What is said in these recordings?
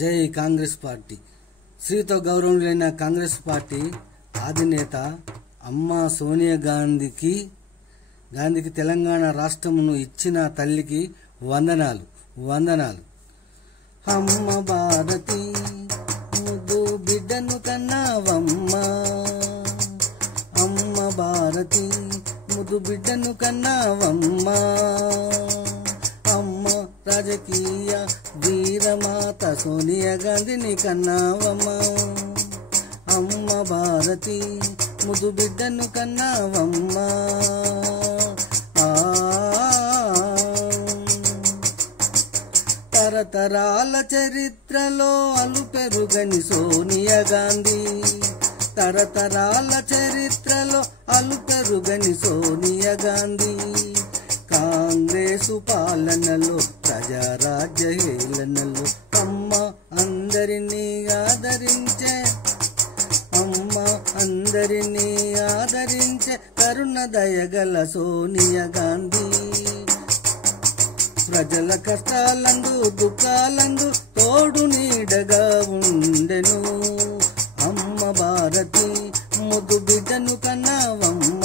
జై కాంగ్రెస్ పార్టీ. స్త్రీతో గౌరవమైన కాంగ్రెస్ పార్టీ అధినేత అమ్మ సోనియా గాంధీకి తెలంగాణ రాష్ట్రమును ఇచ్చిన తల్లికి వందనాలు వందనాలు. అమ్మ భారతి ముద్దు బిడ్డను కన్నావమ్మ, అమ్మ భారతి ముద్దు బిడ్డను కన్నావమ్మ, అమ్మ రాజకీయ వీరమాత సోనియా గాంధీని కన్నావమ్మ, అమ్మ భారతి ముద్దు బిడ్డను కన్నావమ్మ. తరతరాల చరిత్రలో అలుపెరుగని సోనియా గాంధీ, తరతరాల చరిత్రలో అలుపెరుగని సోనియా గాంధీ, కాంగ్రెసు పాలనలో ప్రజారాజ్య హేళనలో అమ్మ అందరినీ ఆదరించే, అమ్మ అందరినీ ఆదరించే కరుణ దయగల సోనియా గాంధీ. ప్రజల కష్టాలందు దుఃఖాలందు తోడు నీడగా ఉండెను. అమ్మ భారతి ముద్దు బిడ్డను కన్నావమ్మ,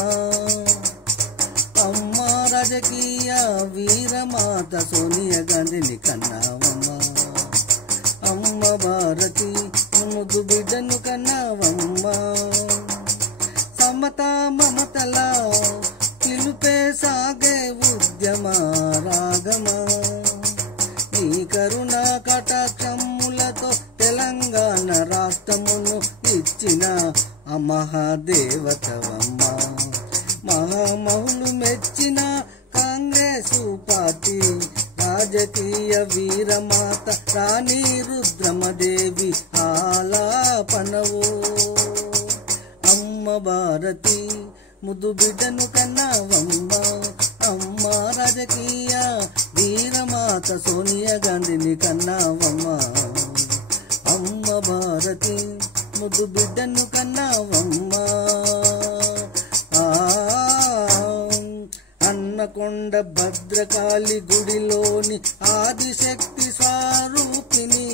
అమ్మ రాజకీయ వీరమాత సోనియా గాంధీని కన్నావమ్మ, అమ్మ భారతి ముద్దు బిడ్డను కన్నావమ్మ. సమతా మమతల పిలుపే సాగే ఉద్యమ రాగమా, నీ కరుణా కటాక్షములతో తెలంగాణ రాష్ట్రమును ఇచ్చిన మహాదేవతవమ్మ, మహామహులు మెచ్చిన కాంగ్రెసు పార్టీ రాజకీయ వీరమాత రాణి రుద్రమదేవి ఆలాపనవో. అమ్మ భారతి ముద్దు బిడ్డను కన్నావమ్మ, అమ్మ రాజకీయ వీరమాత సోనియా గాంధీని కన్నావమ్మ, అమ్మ భారతి ముద్దు బిడ్డను కన్నావమ్మ. అన్నకొండ భద్రకాళి గుడిలోని ఆదిశక్తి స్వరూపిణి,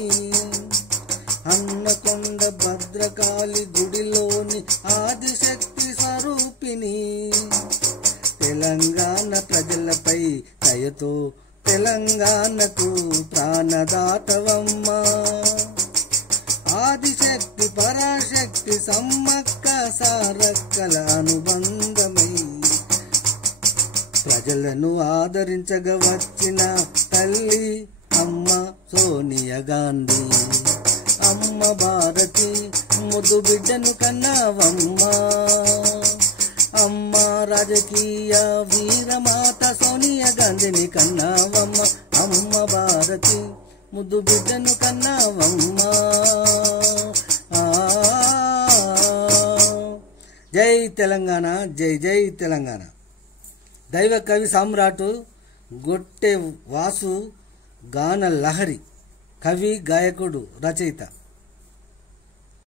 అన్నకొండ భద్రకాళి గుడిలోని ఆదిశక్తి స్వరూపిణి, తెలంగాణ ప్రజలపై దయతో తెలంగాణకు ప్రాణదాతవమ్మ, ఆదిశక్తి పరాశక్తి సమ్మక్క సారక్కల అనుబంధమై ప్రజలను ఆదరించగా వచ్చిన తల్లి అమ్మ సోనియా గాంధీ. అమ్మ భారతి ముద్దు బిడ్డను కన్నావమ్మ, అమ్మ రాజకీయ వీరమాత సోనియా గాంధీని కన్నావమ్మ, అమ్మ భారతి ముద్దు బిడ్డను కన్నావమ్మ. జై తెలంగాణ, జై జై తెలంగాణ. దైవ కవి సామ్రాటు గొట్టె వాసు గాన లహరి, కవి గాయకుడు రచయిత.